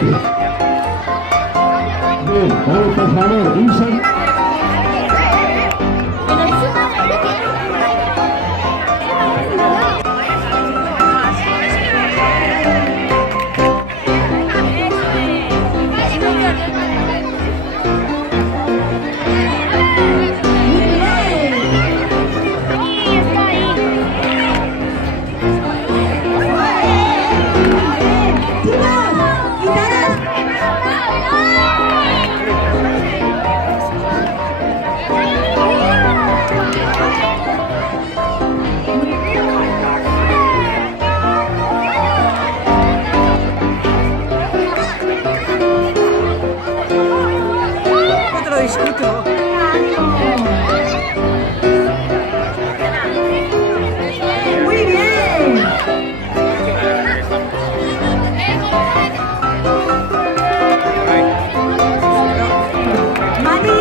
Bien, por favor, Wilson. Muy bien. Mani.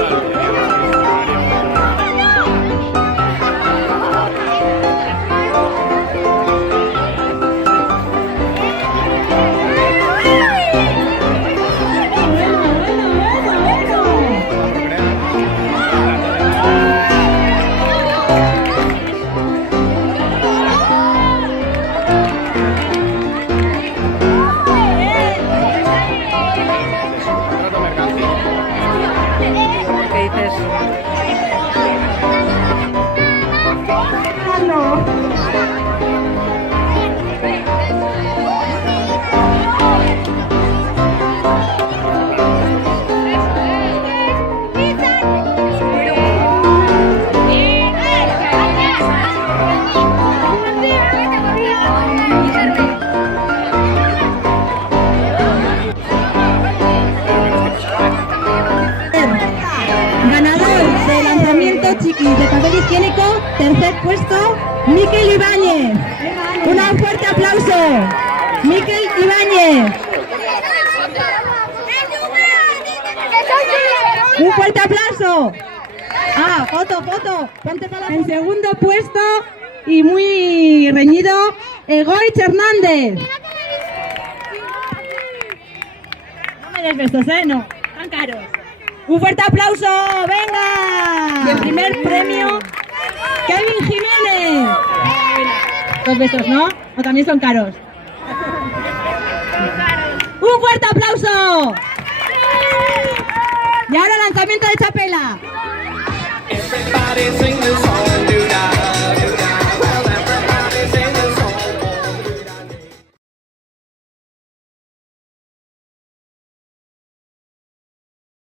¿Qué dices? Ganador de lanzamiento chiquis de papel higiénico, tercer puesto, Miquel Ibáñez. Un fuerte aplauso. Miquel Ibáñez. Un fuerte aplauso. Ah, foto. Ponte para la foto. En segundo puesto y muy reñido, Egoich Hernández. No me des besos, no, tan caros. Un fuerte aplauso, venga. Y el primer premio, Kevin Jiménez. 2 besos, ¿no? O también son caros. Un fuerte aplauso. Y ahora lanzamiento de chapela. Everybody sing this